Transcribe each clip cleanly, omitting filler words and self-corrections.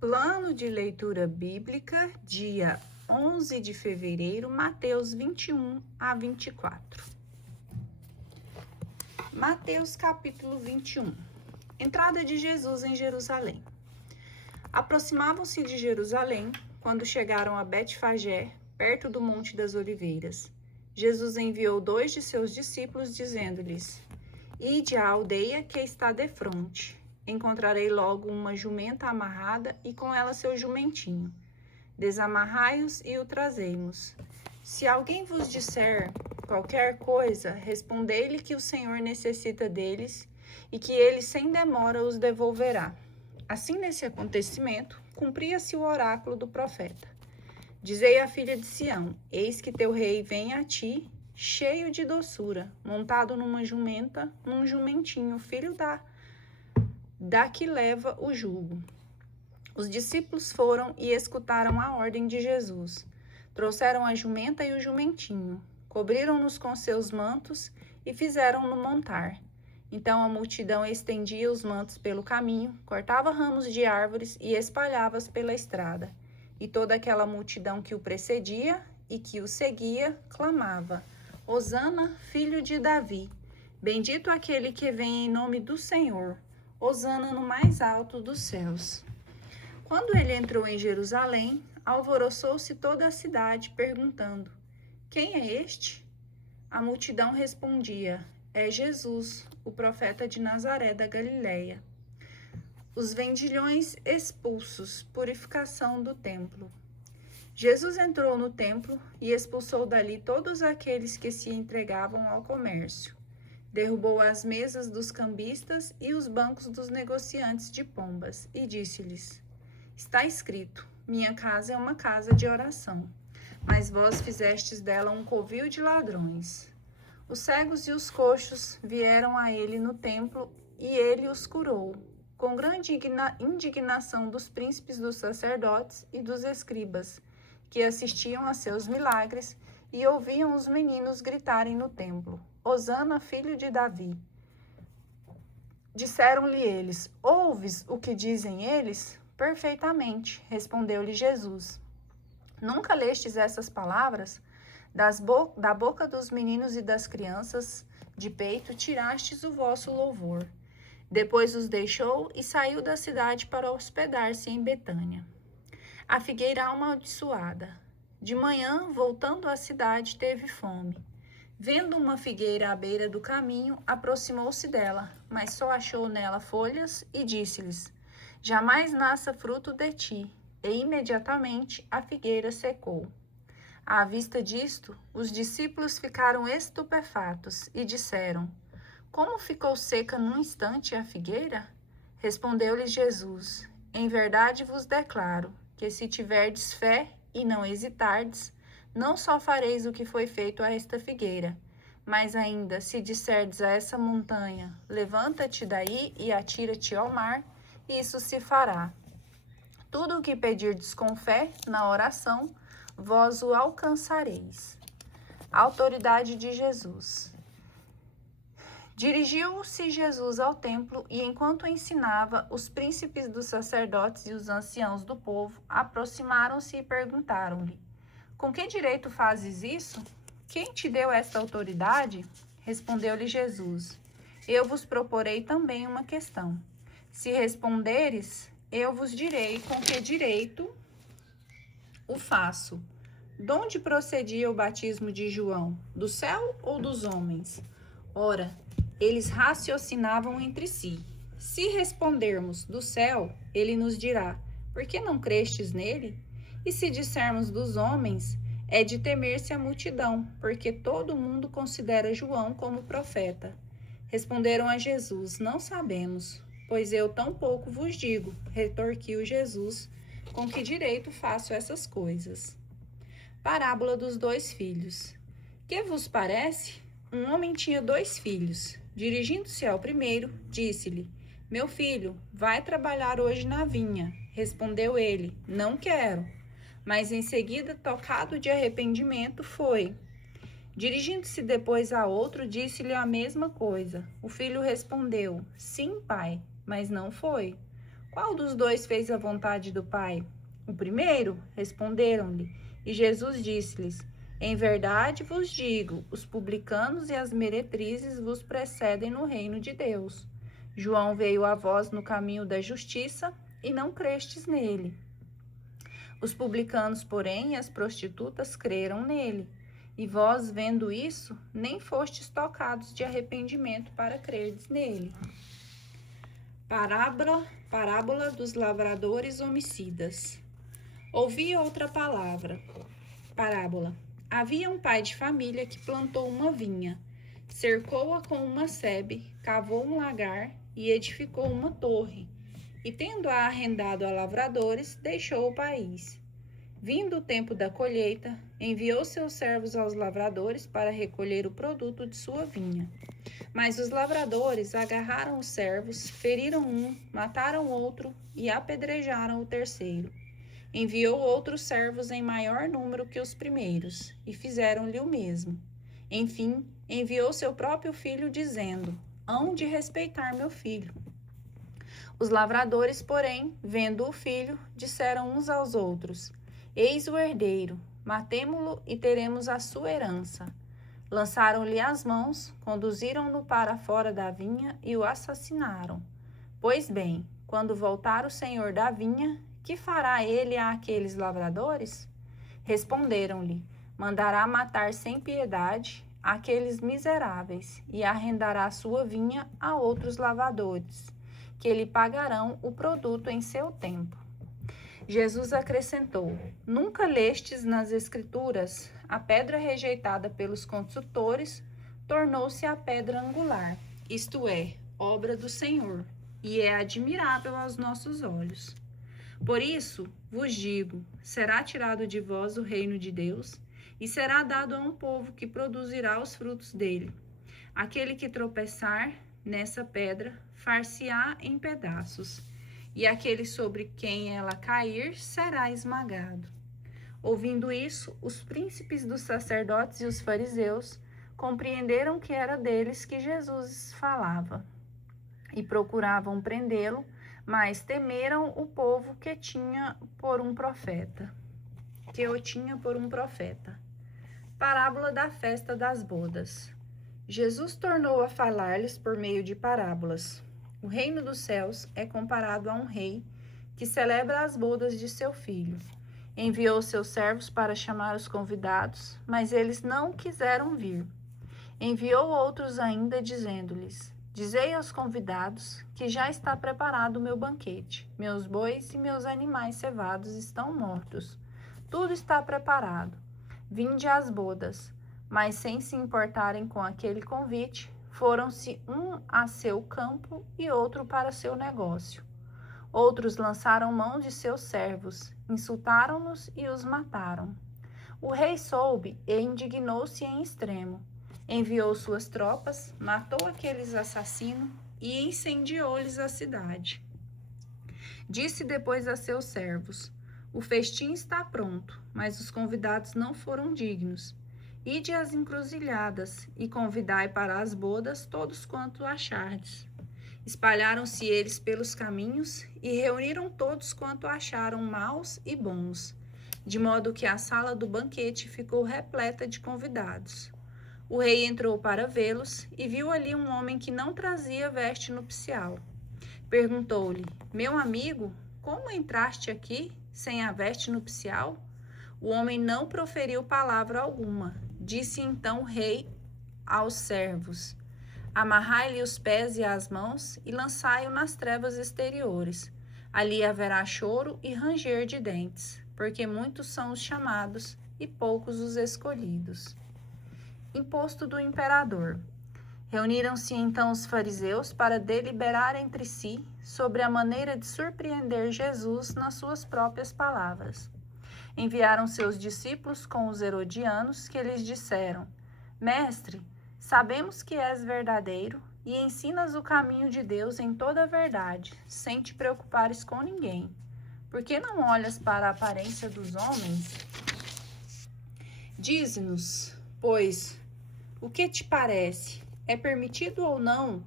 Plano de leitura bíblica, dia 11 de fevereiro, Mateus 21 a 24. Mateus capítulo 21. Entrada de Jesus em Jerusalém. Aproximavam-se de Jerusalém quando chegaram a Betfagé, perto do Monte das Oliveiras. Jesus enviou 2 de seus discípulos, dizendo-lhes: Ide à aldeia que está defronte. Encontrarei logo uma jumenta amarrada e com ela seu jumentinho. Desamarrai-os e o trazei-mos. Se alguém vos disser qualquer coisa, respondei-lhe que o Senhor necessita deles e que ele sem demora os devolverá. Assim, nesse acontecimento, cumpria-se o oráculo do profeta. Dizei à filha de Sião: Eis que teu rei vem a ti, cheio de doçura, montado numa jumenta, num jumentinho, filho da que leva o jugo. Os discípulos foram e escutaram a ordem de Jesus. Trouxeram a jumenta e o jumentinho, cobriram-nos com seus mantos e fizeram-no montar. Então a multidão estendia os mantos pelo caminho, cortava ramos de árvores e espalhava-os pela estrada. E toda aquela multidão que o precedia e que o seguia clamava: Hosana, filho de Davi! Bendito aquele que vem em nome do Senhor! Hosana no mais alto dos céus. Quando ele entrou em Jerusalém, alvoroçou-se toda a cidade, perguntando: Quem é este? A multidão respondia: É Jesus, o profeta de Nazaré da Galileia. Os vendilhões expulsos, purificação do templo. Jesus entrou no templo e expulsou dali todos aqueles que se entregavam ao comércio. Derrubou as mesas dos cambistas e os bancos dos negociantes de pombas e disse-lhes: Está escrito, minha casa é uma casa de oração, mas vós fizestes dela um covil de ladrões. Os cegos e os coxos vieram a ele no templo e ele os curou, com grande indignação dos príncipes dos sacerdotes e dos escribas, que assistiam a seus milagres e ouviam os meninos gritarem no templo: Hosana, filho de Davi. Disseram-lhe eles: Ouves o que dizem eles? Perfeitamente, respondeu-lhe Jesus. Nunca lestes essas palavras? Da boca dos meninos e das crianças de peito tirastes o vosso louvor. Depois os deixou e saiu da cidade para hospedar-se em Betânia. A figueira amaldiçoada. De manhã, voltando à cidade, teve fome. Vendo uma figueira à beira do caminho, aproximou-se dela, mas só achou nela folhas e disse-lhes: Jamais nasça fruto de ti. E imediatamente a figueira secou. À vista disto, os discípulos ficaram estupefatos e disseram: Como ficou seca num instante a figueira? Respondeu-lhes Jesus: Em verdade vos declaro que se tiverdes fé e não hesitardes, não só fareis o que foi feito a esta figueira, mas ainda se disserdes a essa montanha: Levanta-te daí e atira-te ao mar, isso se fará. Tudo o que pedirdes com fé na oração, vós o alcançareis. A autoridade de Jesus. Dirigiu-se Jesus ao templo e, enquanto ensinava, os príncipes dos sacerdotes e os anciãos do povo aproximaram-se e perguntaram-lhe: Com que direito fazes isso? Quem te deu esta autoridade? Respondeu-lhe Jesus: Eu vos proporei também uma questão. Se responderes, eu vos direi com que direito o faço. Donde procedia o batismo de João? Do céu ou dos homens? Ora, eles raciocinavam entre si. Se respondermos do céu, ele nos dirá: Por que não crestes nele? E se dissermos dos homens, é de temer-se a multidão, porque todo mundo considera João como profeta. Responderam a Jesus: Não sabemos, pois eu tampouco vos digo, retorquiu Jesus, com que direito faço essas coisas. Parábola dos 2 filhos. Que vos parece? Um homem tinha 2 filhos. Dirigindo-se ao primeiro, disse-lhe: Meu filho, vai trabalhar hoje na vinha. Respondeu ele: Não quero. Mas em seguida, tocado de arrependimento, foi. Dirigindo-se depois a outro, disse-lhe a mesma coisa. O filho respondeu: Sim, pai, mas não foi. Qual dos dois fez a vontade do Pai? O primeiro? Responderam-lhe. E Jesus disse-lhes: Em verdade vos digo, os publicanos e as meretrizes vos precedem no reino de Deus. João veio a vós no caminho da justiça, e não crestes nele. Os publicanos, porém, e as prostitutas creram nele. E vós, vendo isso, nem fostes tocados de arrependimento para crerdes nele. Parábola dos lavradores homicidas. Ouvi outra parábola. Havia um pai de família que plantou uma vinha, cercou-a com uma sebe, cavou um lagar e edificou uma torre, e tendo-a arrendado a lavradores, deixou o país. Vindo o tempo da colheita, enviou seus servos aos lavradores para recolher o produto de sua vinha. Mas os lavradores agarraram os servos, feriram um, mataram outro e apedrejaram o terceiro. Enviou outros servos em maior número que os primeiros, e fizeram-lhe o mesmo. Enfim, enviou seu próprio filho, dizendo: Hão de respeitar meu filho. Os lavradores, porém, vendo o filho, disseram uns aos outros: Eis o herdeiro, matemo-lo e teremos a sua herança. Lançaram-lhe as mãos, conduziram-no para fora da vinha e o assassinaram. Pois bem, quando voltar o senhor da vinha, que fará ele àqueles lavradores? Responderam-lhe: Mandará matar sem piedade aqueles miseráveis e arrendará a sua vinha a outros lavradores, que lhe pagarão o produto em seu tempo. Jesus acrescentou: Nunca lestes nas Escrituras, a pedra rejeitada pelos construtores tornou-se a pedra angular, isto é, obra do Senhor, e é admirável aos nossos olhos. Por isso vos digo: será tirado de vós o reino de Deus, e será dado a um povo que produzirá os frutos dele. Aquele que tropeçar nessa pedra, far-se-á em pedaços, e aquele sobre quem ela cair será esmagado. Ouvindo isso, os príncipes dos sacerdotes e os fariseus compreenderam que era deles que Jesus falava, e procuravam prendê-lo, mas temeram o povo que o tinha por um profeta. Parábola da festa das bodas. Jesus tornou a falar-lhes por meio de parábolas. O reino dos céus é comparado a um rei que celebra as bodas de seu filho. Enviou seus servos para chamar os convidados, mas eles não quiseram vir. Enviou outros ainda, dizendo-lhes: Dizei aos convidados que já está preparado o meu banquete. Meus bois e meus animais cevados estão mortos. Tudo está preparado. Vinde às bodas. Mas sem se importarem com aquele convite, foram-se um a seu campo e outro para seu negócio. Outros lançaram mão de seus servos, insultaram-nos e os mataram. O rei soube e indignou-se em extremo. Enviou suas tropas, matou aqueles assassinos e incendiou-lhes a cidade. Disse depois a seus servos: O festim está pronto, mas os convidados não foram dignos. Ide às encruzilhadas e convidai para as bodas todos quanto achardes. Espalharam-se eles pelos caminhos e reuniram todos quanto acharam maus e bons, de modo que a sala do banquete ficou repleta de convidados. O rei entrou para vê-los e viu ali um homem que não trazia veste nupcial. Perguntou-lhe: Meu amigo, como entraste aqui sem a veste nupcial? O homem não proferiu palavra alguma. Disse então o rei aos servos: Amarrai-lhe os pés e as mãos e lançai-o nas trevas exteriores. Ali haverá choro e ranger de dentes, porque muitos são os chamados e poucos os escolhidos. Imposto do imperador. Reuniram-se então os fariseus para deliberar entre si sobre a maneira de surpreender Jesus nas suas próprias palavras. Enviaram seus discípulos com os herodianos, que lhes disseram: Mestre, sabemos que és verdadeiro e ensinas o caminho de Deus em toda a verdade, sem te preocupares com ninguém. Por que não olhas para a aparência dos homens? Dize-nos, pois, o que te parece? É permitido ou não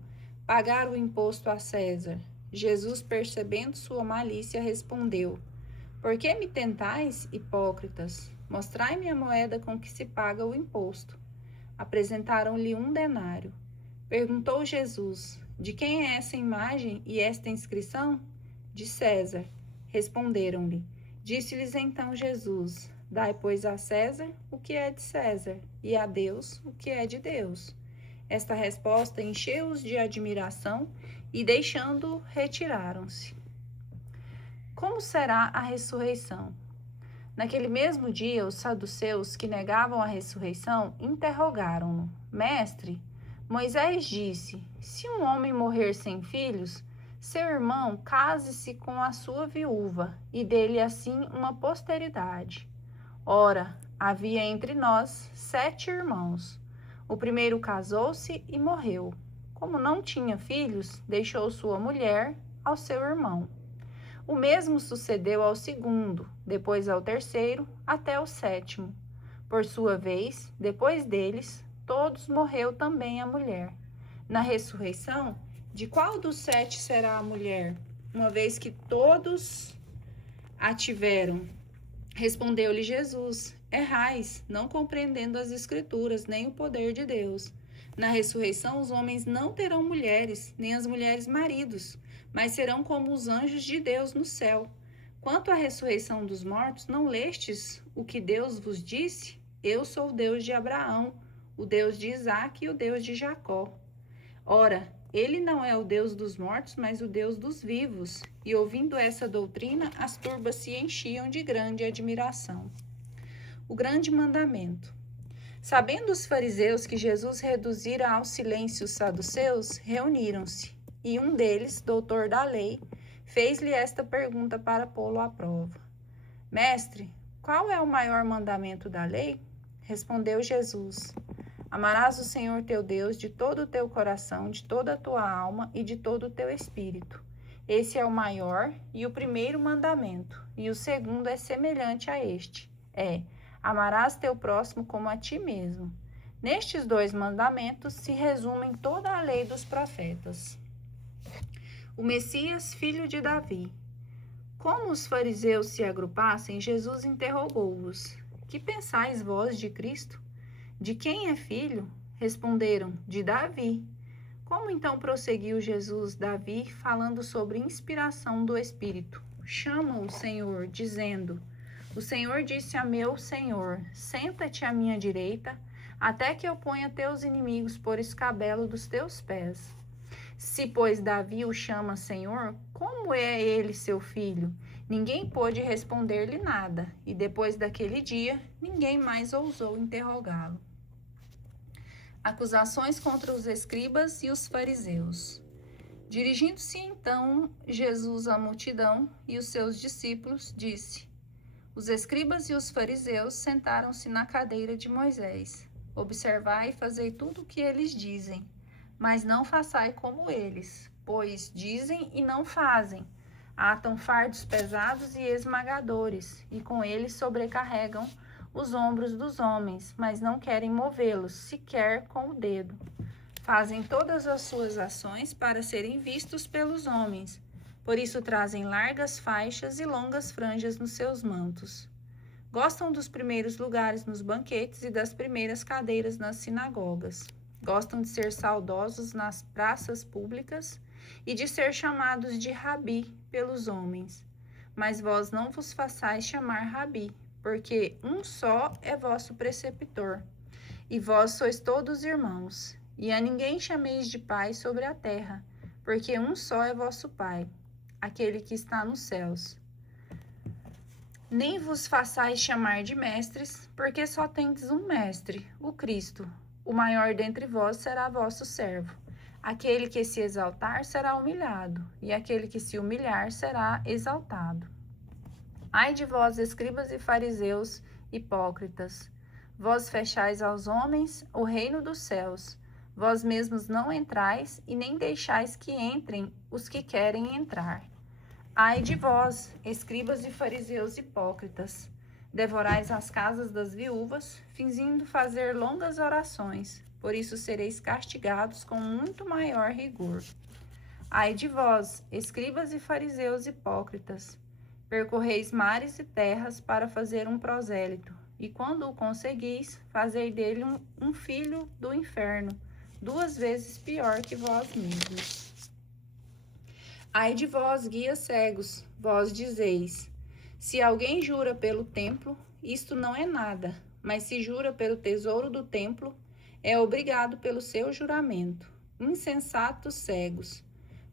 pagar o imposto a César? Jesus, percebendo sua malícia, respondeu: Por que me tentais, hipócritas? Mostrai-me a moeda com que se paga o imposto. Apresentaram-lhe 1 denário. Perguntou Jesus: De quem é essa imagem e esta inscrição? De César. Responderam-lhe. Disse-lhes então Jesus: Dai, pois, a César o que é de César, e a Deus o que é de Deus. Esta resposta encheu-os de admiração e, deixando-o, retiraram-se. Como será a ressurreição? Naquele mesmo dia, os saduceus, que negavam a ressurreição, interrogaram-no: Mestre, Moisés disse: Se um homem morrer sem filhos, seu irmão case-se com a sua viúva, e dele assim uma posteridade. Ora, havia entre nós 7 irmãos. O primeiro casou-se e morreu. Como não tinha filhos, deixou sua mulher ao seu irmão. O mesmo sucedeu ao segundo, depois ao terceiro, até o 7º. Por sua vez, depois deles, todos morreu também a mulher. Na ressurreição, de qual dos 7 será a mulher, uma vez que todos a tiveram? Respondeu-lhe Jesus: Errais, não compreendendo as Escrituras, nem o poder de Deus. Na ressurreição, os homens não terão mulheres, nem as mulheres maridos, mas serão como os anjos de Deus no céu. Quanto à ressurreição dos mortos, não lestes o que Deus vos disse? Eu sou o Deus de Abraão, o Deus de Isaque e o Deus de Jacó. Ora, ele não é o Deus dos mortos, mas o Deus dos vivos. E ouvindo essa doutrina, as turbas se enchiam de grande admiração. O grande mandamento. Sabendo os fariseus que Jesus reduzira ao silêncio os saduceus, reuniram-se, e um deles, doutor da lei, fez-lhe esta pergunta para pô-lo à prova: Mestre, qual é o maior mandamento da lei? Respondeu Jesus: Amarás o Senhor teu Deus de todo o teu coração, de toda a tua alma e de todo o teu espírito. Esse é o maior e o primeiro mandamento, e o segundo é semelhante a este: amarás teu próximo como a ti mesmo. Nestes 2 mandamentos se resumem toda a lei dos profetas. O Messias, filho de Davi. Como os fariseus se agrupassem, Jesus interrogou-os: Que pensais vós de Cristo? De quem é filho? Responderam: De Davi. Como então prosseguiu Jesus, Davi, falando sobre inspiração do Espírito? Chama-o Senhor, dizendo: O Senhor disse a meu Senhor: Senta-te à minha direita, até que eu ponha teus inimigos por escabelo dos teus pés. Se, pois, Davi o chama Senhor, como é ele seu filho? Ninguém pôde responder-lhe nada, e depois daquele dia, ninguém mais ousou interrogá-lo. Acusações contra os escribas e os fariseus. Dirigindo-se então Jesus à multidão e os seus discípulos, disse: Os escribas e os fariseus sentaram-se na cadeira de Moisés. Observai e fazei tudo o que eles dizem, mas não façai como eles, pois dizem e não fazem. Atam fardos pesados e esmagadores, e com eles sobrecarregam os ombros dos homens, mas não querem movê-los, sequer com o dedo. Fazem todas as suas ações para serem vistos pelos homens. Por isso trazem largas faixas e longas franjas nos seus mantos. Gostam dos primeiros lugares nos banquetes e das primeiras cadeiras nas sinagogas. Gostam de ser saudosos nas praças públicas e de ser chamados de Rabi pelos homens. Mas vós não vos façais chamar Rabi, porque um só é vosso preceptor, e vós sois todos irmãos. E a ninguém chameis de pai sobre a terra, porque um só é vosso Pai, aquele que está nos céus. Nem vos façais chamar de mestres, porque só tendes um mestre, o Cristo. O maior dentre vós será vosso servo. Aquele que se exaltar será humilhado, e aquele que se humilhar será exaltado. Ai de vós, escribas e fariseus, hipócritas! Vós fechais aos homens o reino dos céus. Vós mesmos não entrais e nem deixais que entrem os que querem entrar. Ai de vós, escribas e fariseus hipócritas! Devorais as casas das viúvas, fingindo fazer longas orações. Por isso sereis castigados com muito maior rigor. Ai de vós, escribas e fariseus hipócritas, percorreis mares e terras para fazer um prosélito, e quando o conseguis, fazer dele um filho do inferno, 2 vezes pior que vós mesmos. Ai de vós, guias cegos, vós dizeis: se alguém jura pelo templo, isto não é nada, mas se jura pelo tesouro do templo, é obrigado pelo seu juramento. Insensatos cegos!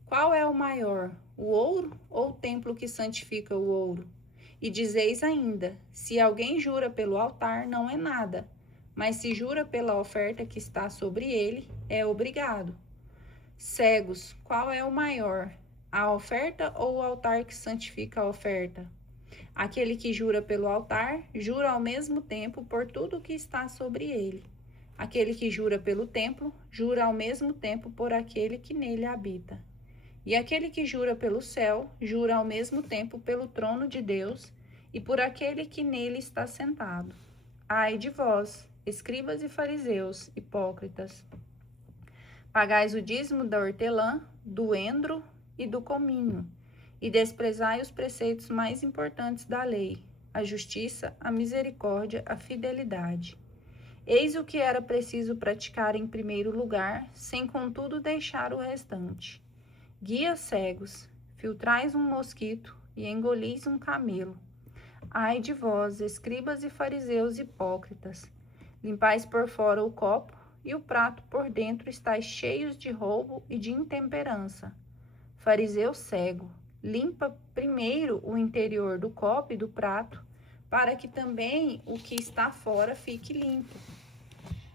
Qual é o maior, o ouro ou o templo que santifica o ouro? E dizeis ainda: se alguém jura pelo altar, não é nada, mas se jura pela oferta que está sobre ele, é obrigado. Cegos, qual é o maior, a oferta ou o altar que santifica a oferta? Aquele que jura pelo altar, jura ao mesmo tempo por tudo que está sobre ele. Aquele que jura pelo templo, jura ao mesmo tempo por aquele que nele habita. E aquele que jura pelo céu, jura ao mesmo tempo pelo trono de Deus e por aquele que nele está sentado. Ai de vós, escribas e fariseus, hipócritas! Pagais o dízimo da hortelã, do endro e do cominho, e desprezai os preceitos mais importantes da lei, a justiça, a misericórdia, a fidelidade. Eis o que era preciso praticar em primeiro lugar, sem contudo deixar o restante. Guias cegos, filtrais um mosquito e engolis um camelo. Ai de vós, escribas e fariseus hipócritas! Limpais por fora o copo, e o prato por dentro estáis cheios de roubo e de intemperança. Fariseu cego, limpa primeiro o interior do copo e do prato, para que também o que está fora fique limpo.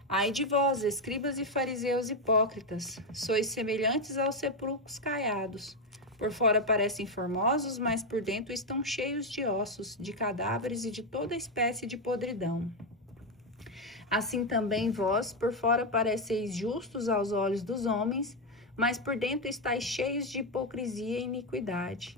Ai de vós, escribas e fariseus hipócritas! Sois semelhantes aos sepulcros caiados. Por fora parecem formosos, mas por dentro estão cheios de ossos, de cadáveres e de toda espécie de podridão. Assim também vós, por fora pareceis justos aos olhos dos homens, mas por dentro estáis cheios de hipocrisia e iniquidade.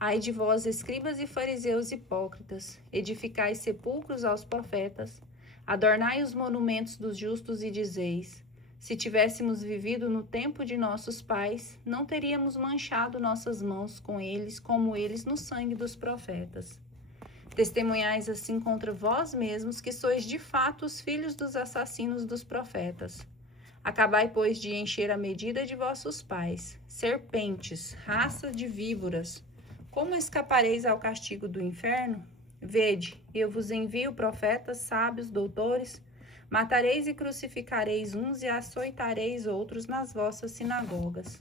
Ai de vós, escribas e fariseus hipócritas! Edificais sepulcros aos profetas, adornai os monumentos dos justos e dizeis: se tivéssemos vivido no tempo de nossos pais, não teríamos manchado nossas mãos com eles, como eles no sangue dos profetas. Testemunhais assim contra vós mesmos que sois de fato os filhos dos assassinos dos profetas. Acabai, pois, de encher a medida de vossos pais, serpentes, raça de víboras. Como escapareis ao castigo do inferno? Vede, eu vos envio profetas, sábios, doutores. Matareis e crucificareis uns e açoitareis outros nas vossas sinagogas.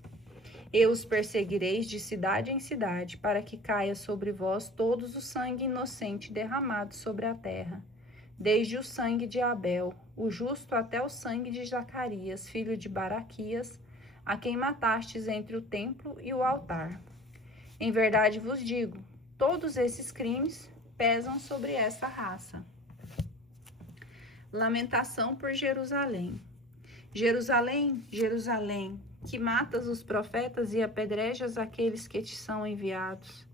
Eu os perseguireis de cidade em cidade, para que caia sobre vós todos o sangue inocente derramado sobre a terra, desde o sangue de Abel, o justo, até o sangue de Zacarias, filho de Baraquias, a quem matastes entre o templo e o altar. Em verdade vos digo, todos esses crimes pesam sobre essa raça. Lamentação por Jerusalém. Jerusalém, Jerusalém, que matas os profetas e apedrejas aqueles que te são enviados.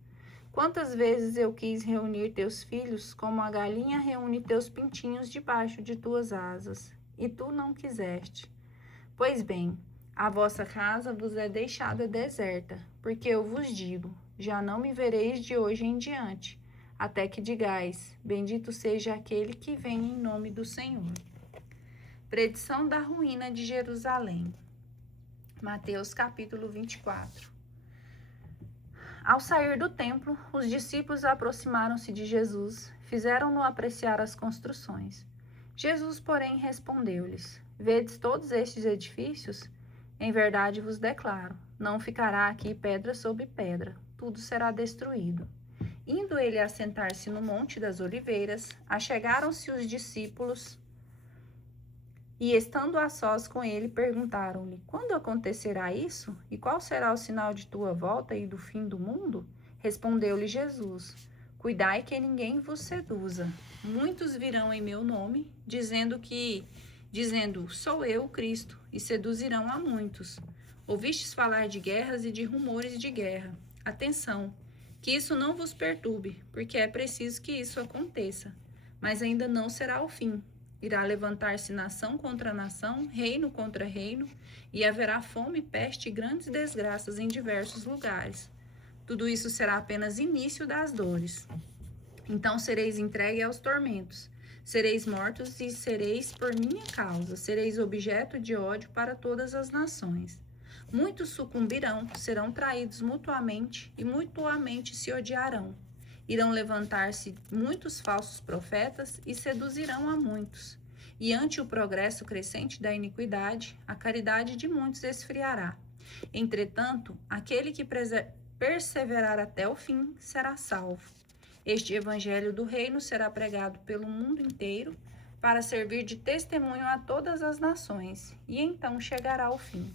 Quantas vezes eu quis reunir teus filhos, como a galinha reúne teus pintinhos debaixo de tuas asas, e tu não quiseste. Pois bem, a vossa casa vos é deixada deserta, porque eu vos digo, já não me vereis de hoje em diante, até que digais, bendito seja aquele que vem em nome do Senhor. Predição da ruína de Jerusalém. Mateus capítulo 24. Ao sair do templo, os discípulos aproximaram-se de Jesus, fizeram-no apreciar as construções. Jesus, porém, respondeu-lhes: Vedes todos estes edifícios? Em verdade vos declaro, não ficará aqui pedra sobre pedra, tudo será destruído. Indo ele assentar-se no Monte das Oliveiras, achegaram-se os discípulos e, estando a sós com ele, perguntaram-lhe: Quando acontecerá isso? E qual será o sinal de tua volta e do fim do mundo? Respondeu-lhe Jesus: Cuidai que ninguém vos seduza. Muitos virão em meu nome, dizendo, sou eu, Cristo, e seduzirão a muitos. Ouvistes falar de guerras e de rumores de guerra. Atenção, que isso não vos perturbe, porque é preciso que isso aconteça, mas ainda não será o fim. Irá levantar-se nação contra nação, reino contra reino, e haverá fome, peste e grandes desgraças em diversos lugares. Tudo isso será apenas início das dores. Então sereis entregue aos tormentos, sereis mortos e sereis por minha causa, sereis objeto de ódio para todas as nações. Muitos sucumbirão, serão traídos mutuamente e mutuamente se odiarão. Irão levantar-se muitos falsos profetas e seduzirão a muitos. E ante o progresso crescente da iniquidade, a caridade de muitos esfriará. Entretanto, aquele que perseverar até o fim será salvo. Este evangelho do reino será pregado pelo mundo inteiro para servir de testemunho a todas as nações, e então chegará o fim.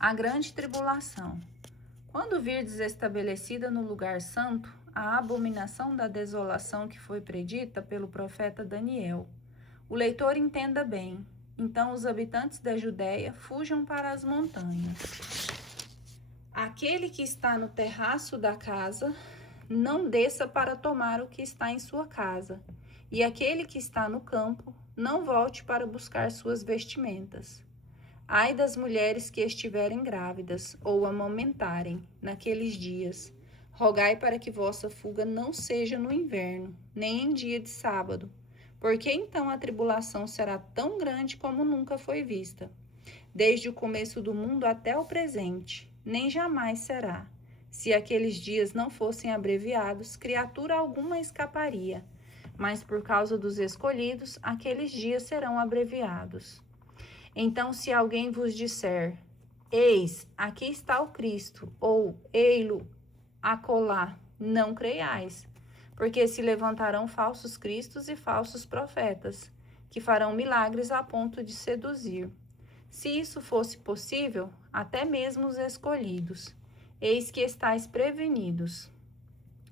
A grande tribulação. Quando virdes estabelecida no lugar santo a abominação da desolação que foi predita pelo profeta Daniel, o leitor entenda bem. Então os habitantes da Judéia fujam para as montanhas. Aquele que está no terraço da casa, não desça para tomar o que está em sua casa, e aquele que está no campo, não volte para buscar suas vestimentas. Ai das mulheres que estiverem grávidas ou amamentarem naqueles dias, rogai para que vossa fuga não seja no inverno, nem em dia de sábado, porque então a tribulação será tão grande como nunca foi vista, desde o começo do mundo até o presente, nem jamais será. Se aqueles dias não fossem abreviados, criatura alguma escaparia, mas por causa dos escolhidos, aqueles dias serão abreviados. Então, se alguém vos disser, eis, aqui está o Cristo, ou ei-lo acolá, não creiais, porque se levantarão falsos cristos e falsos profetas, que farão milagres a ponto de seduzir. Se isso fosse possível, até mesmo os escolhidos. Eis que estáis prevenidos.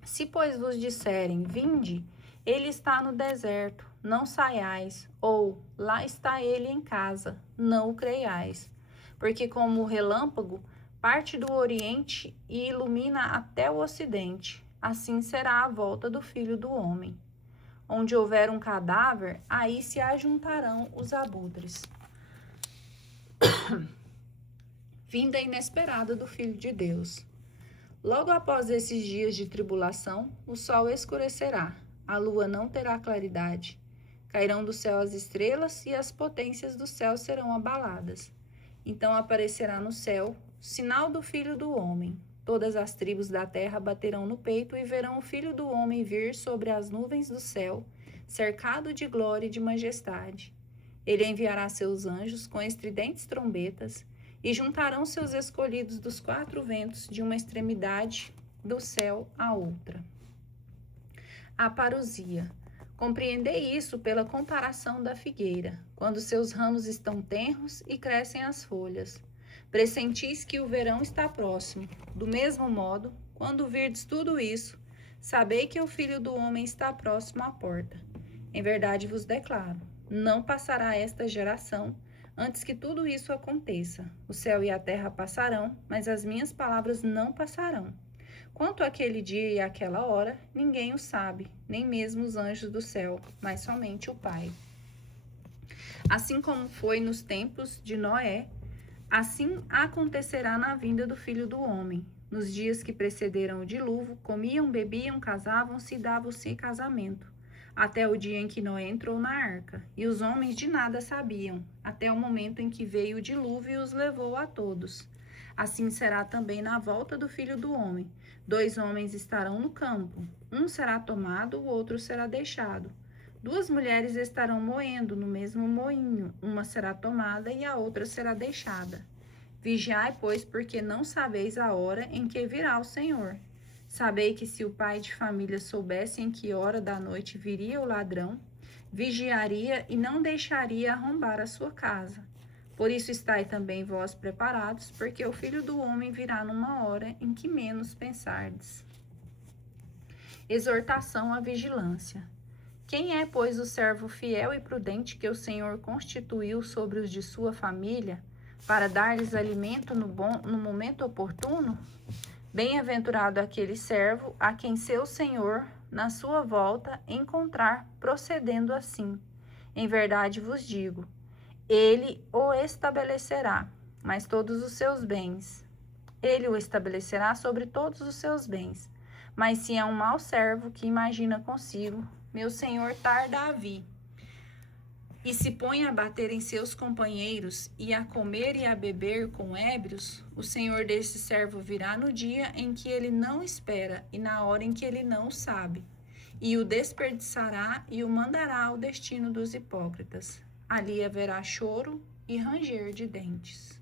Se, pois, vos disserem, vinde, ele está no deserto, não saiais, ou lá está ele em casa, não o creiais. Porque como o relâmpago parte do oriente e ilumina até o ocidente, assim será a volta do Filho do Homem. Onde houver um cadáver, aí se ajuntarão os abutres. Vinda inesperada do Filho de Deus. Logo após esses dias de tribulação, o sol escurecerá, a lua não terá claridade, cairão do céu as estrelas e as potências do céu serão abaladas. Então aparecerá no céu sinal do Filho do Homem. Todas as tribos da terra baterão no peito e verão o Filho do Homem vir sobre as nuvens do céu, cercado de glória e de majestade. Ele enviará seus anjos com estridentes trombetas, e juntarão seus escolhidos dos quatro ventos de uma extremidade do céu à outra. A parousia. Compreendei isso pela comparação da figueira, quando seus ramos estão tenros e crescem as folhas. Pressentis que o verão está próximo. Do mesmo modo, quando virdes tudo isso, sabei que o Filho do Homem está próximo à porta. Em verdade vos declaro, não passará esta geração antes que tudo isso aconteça. O céu e a terra passarão, mas as minhas palavras não passarão. Quanto àquele dia e àquela hora, ninguém o sabe, nem mesmo os anjos do céu, mas somente o Pai. Assim como foi nos tempos de Noé, assim acontecerá na vinda do Filho do Homem. Nos dias que precederam o dilúvio, comiam, bebiam, casavam-se e davam-se em casamento, até o dia em que Noé entrou na arca, e os homens de nada sabiam, até o momento em que veio o dilúvio e os levou a todos. Assim será também na volta do Filho do Homem. 2 homens estarão no campo, um será tomado, o outro será deixado. 2 mulheres estarão moendo no mesmo moinho, uma será tomada e a outra será deixada. Vigiai, pois, porque não sabeis a hora em que virá o Senhor. Sabei que se o pai de família soubesse em que hora da noite viria o ladrão, vigiaria e não deixaria arrombar a sua casa. Por isso estai também vós preparados, porque o Filho do Homem virá numa hora em que menos pensardes. Exortação à vigilância. Quem é, pois, o servo fiel e prudente que o Senhor constituiu sobre os de sua família, para dar-lhes alimento no momento oportuno? Bem-aventurado aquele servo a quem seu senhor, na sua volta, encontrar procedendo assim. Em verdade vos digo, ele o estabelecerá, mas todos os seus bens. Ele o estabelecerá sobre todos os seus bens. Mas se é um mau servo que imagina consigo, meu senhor tarda a vir, e se põe a bater em seus companheiros, e a comer e a beber com ébrios, o senhor desse servo virá no dia em que ele não espera e na hora em que ele não sabe, e o desperdiçará e o mandará ao destino dos hipócritas. Ali haverá choro e ranger de dentes.